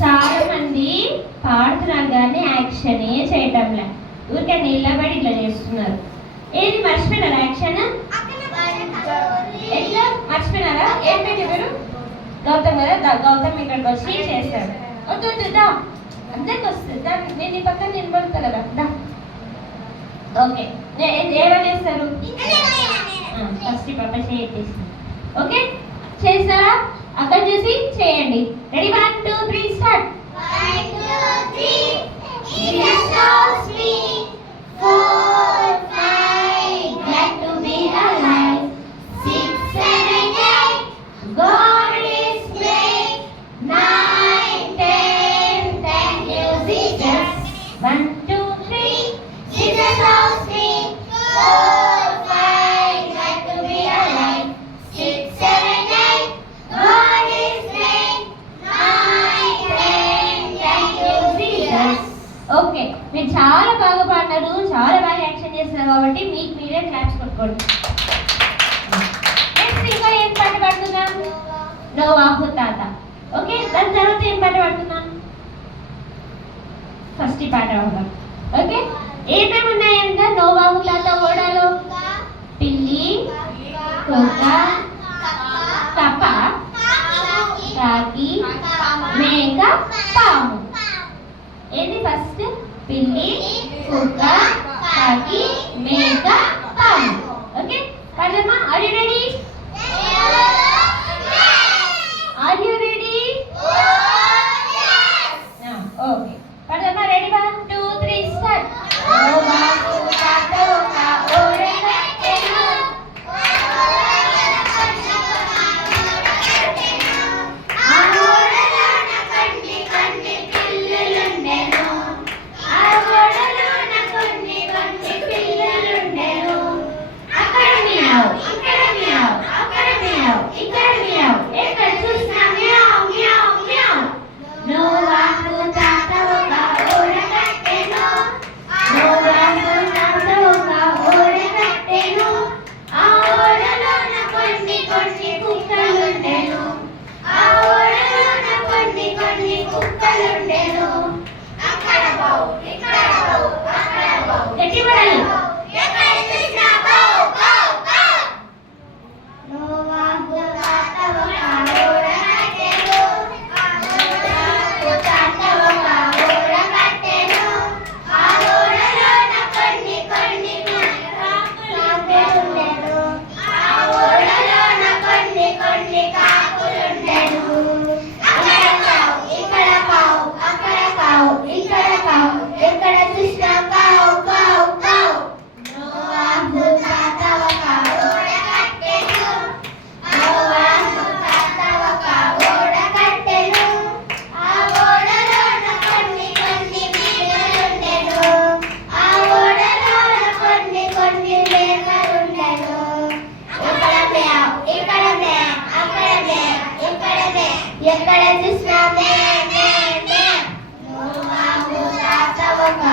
చాలా మంది పాడుతున్నారు కానీ యాక్షన్ చేయటంలే, ఊరికే నిలబడి ఇట్లా చేస్తున్నారు. ఏది మర్చిపోయినారా యాక్షన్? ఎట్లా మర్చిపోయినారా? ఏం పేరు చెప్పారు? గౌతమ్ కదా, గౌతమ్ ఇక్కడికి వచ్చి చేస్తాడు. వద్దు వద్దు దా, అందరికి వస్తుంది దా, నేను ఈ పక్కన నిలబడతా కదా దా. ఓకే, ఏమని చేస్తారు? ఫస్ట్ పాప చేసేసి ఓకే చేస్తారా? అక్కడ చూసి చేయండి. Ready 1 2 3 start. 1 2 3 Jesus loves me. 4 5 glad to be alive. 6 7 8 God is great. 9 10 thank you Jesus. 1 2 3 Jesus loves me. 4 5 glad to be alive. 6 7 8 God is great. 9 10 thank you Jesus. Okay, మీరు చాలా బాగా పాడినారు, చాలా బాగా యాక్షన్ చేస్తున్నారు కాబట్టి మీకు మీరే క్లాప్స్ కొట్టుకోండి. నెక్స్ట్ ఇంకా ఏం పాట పాడుతున్నాం? నోవాహు తాత. ఓకే, దాని తర్వాత ఏం పాట పాడుతున్నాం? ఫస్ట్ ఈ పాట పాడదాం. ఓకే, ఏమేమి ఉన్నాయంట నోవాహు తాత ఓడలో? పిల్లి, కుక్క, కప్ప, కాకి, మేక, పాము. ఏది ఫస్ట్? పిల్లి, కుక్క, కాకి, మేక, పాము. ఓకే, పాడమ్మా. Are you ready? Are you ready? Okay, పాడమ్మా. Ready 1 2 3 start. నోవాహు తాత ఒక ఓడ కట్టెను. ఆ ఓడలోన కొన్ని కొన్ని పిల్లులుండెను. ఆ ఓడలోన కొన్ని కొన్ని పిల్లులుండెను. అక్కడ మియావ్, ఇక్కడ మియావ్, అక్కడ మియావ్, ఇక్కడ మియావ్, ఎక్కడ చూసినా మియావ్ మియావ్ మియావ్. నోవాహు తాత ఒక ఓడ కట్టెను. నోవాహు తాత ఒక ఓడ కట్టెను. ఆ ఓడలోన కొన్ని కొన్ని కుక్కలుండెను. ఆ ఓడలోన కొన్ని కొన్ని కుక్కలుండెను. అక్కడ బౌ, ఇక్కడ బౌ, అక్కడ బౌ. గట్టి పడాలి. ఎక్కడ చూసినా బౌ బౌ బౌ. నోవాహు తాత ఒక ఓడ కట్టెను. నోవాహు తాత ఒక ఓడ కట్టెను. ఆ ఓడలోన కొన్ని కొన్ని కాకులుండెను. ఆ ఓడలోన కొన్ని కొన్ని కాకులుండెను. అక్కడ కావు, ఇక్కడ కావు, అక్కడ కావు, ఇక్కడ కావు, ఎక్కడ చూసినా కావు కావు కావు. నోవాహు తాత ఒక ఓడ కట్టెను. నోవాహు తాత ఒక ఓడ కట్టెను. ఆ ఓడలోన కొన్ని కొన్ని మేకలుండెను. ఆ ఓడలోన కొన్ని కొన్ని మేకలుండెను. ఇక్కడ మేవ్, ఇక్కడ మేవ్, అక్కడ మేవ్, ఇక్కడ మేవ్, ఎక్కడ చూసినా మేవ్ మేవ్ మేవ్. నోవాహు తాత ఒక